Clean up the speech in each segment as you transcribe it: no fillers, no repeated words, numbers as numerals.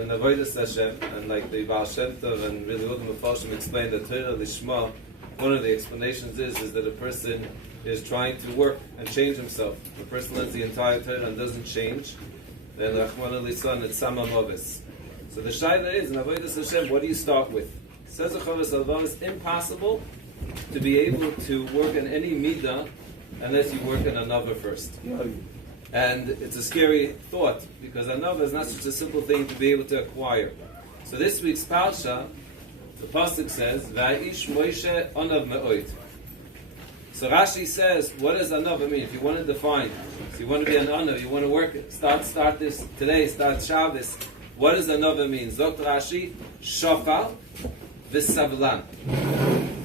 in Avodas Hashem, and like the Baal Shem Tov and really all the Mepharshim explain that Torah Lishma, one of the explanations is that a person is trying to work and change himself. If a person learns the entire Torah and doesn't change, then Rachmana Litzlan, it's Sama Movis. So the Shaila is, in Avodas Hashem, what do you start with? Says the Chovos HaLevavos, it's impossible to be able to work in any midah unless you work in another first. And it's a scary thought, because another is not such a simple thing to be able to acquire. So this week's Parsha, the Pasuk says, Va'ish Moshe Onav Me'oid. So Rashi says, what does Onav mean? If you want to define, if you want to be an Onav, you want to work, start this today, start Shabbos, what does Onav mean? Zok Rashi, Shofar V'Savlan.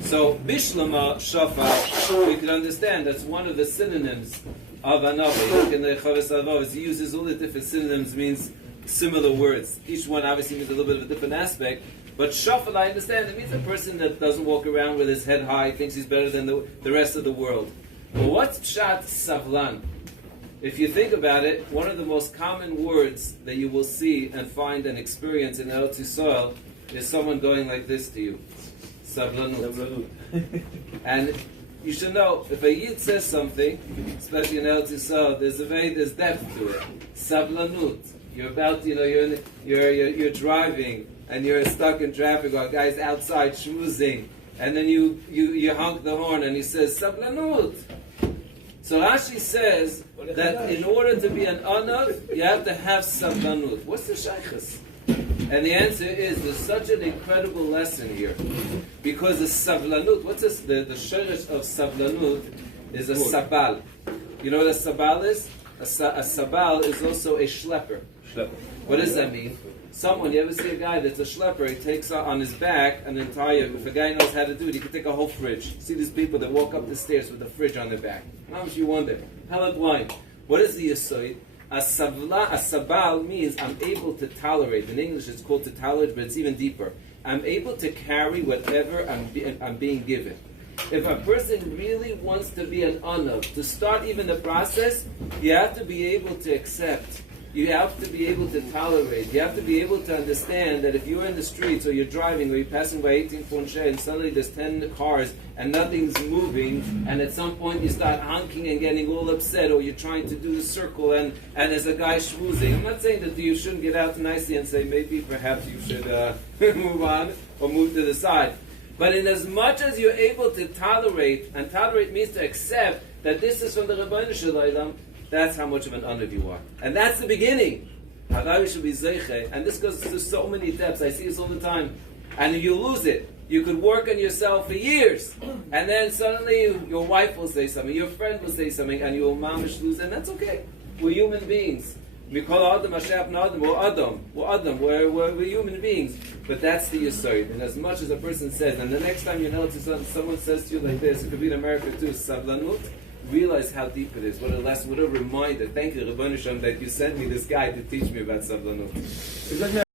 So Bishlama Shofar, we can understand that's one of the synonyms of another. You look in the Chovos HaLevavos, he uses all the different synonyms, means similar words. Each one obviously means a little bit of a different aspect. But shafal, I understand, it means a person that doesn't walk around with his head high, thinks he's better than the rest of the world. But what's pshat savlan? If you think about it, one of the most common words that you will see and find and experience in Eretz Yisrael is someone going like this to you. Sablanut. And you should know, if a Yid says something, especially in Eretz Yisrael, there's depth to it. Sablanut. You're about, you're driving, and you're stuck in traffic, or a guy's outside schmoozing, and then you honk the horn, and he says, Sablanut. So Rashi says that in order to be an Anav, you have to have Sablanut. What's the shaykhus? And the answer is, there's such an incredible lesson here. Because the Sablanut, what's this? The shirish of Sablanut is a Sabal. You know what a Sabal is? A Sabal is also a shlepper. What does that mean? Someone, you ever see a guy that's a shlepper, he takes on his back an entire, if a guy knows how to do it, he can take a whole fridge. See these people that walk up the stairs with a fridge on their back. How much you wonder? Hella blind. What is the Yesod? A sabal means I'm able to tolerate. In English it's called to tolerate, but it's even deeper. I'm able to carry whatever I'm being given. If a person really wants to be an anav, to start even the process, you have to be able to accept. You have to be able to tolerate. You have to be able to understand that if you're in the streets or you're driving or you're passing by 18 Fonche and suddenly there's 10 cars and nothing's moving, and at some point you start honking and getting all upset, or you're trying to do the circle and there's a guy schmoozing. I'm not saying that you shouldn't get out nicely and say maybe perhaps you should move on or move to the side. But in as much as you're able to tolerate, and tolerate means to accept that this is from the Rabbeinu Shalom, that's how much of an anav you are. And that's the beginning. Hadavi should be zeiche. And this goes to so many depths. I see this all the time. And you lose it. You could work on yourself for years. And then suddenly your wife will say something, your friend will say something, and you will mamish lose it. And that's okay. We're human beings. We call Adam Hashem Adam. We're Adam. We're human beings. But that's the Yesod. And as much as a person says, and the next time you know someone says to you like this, it could be in America too, Sablanut, realize how deep it is. What a lesson, what a reminder. Thank you, Rabbeinu Shalom, that you sent me this guy to teach me about Sablanut.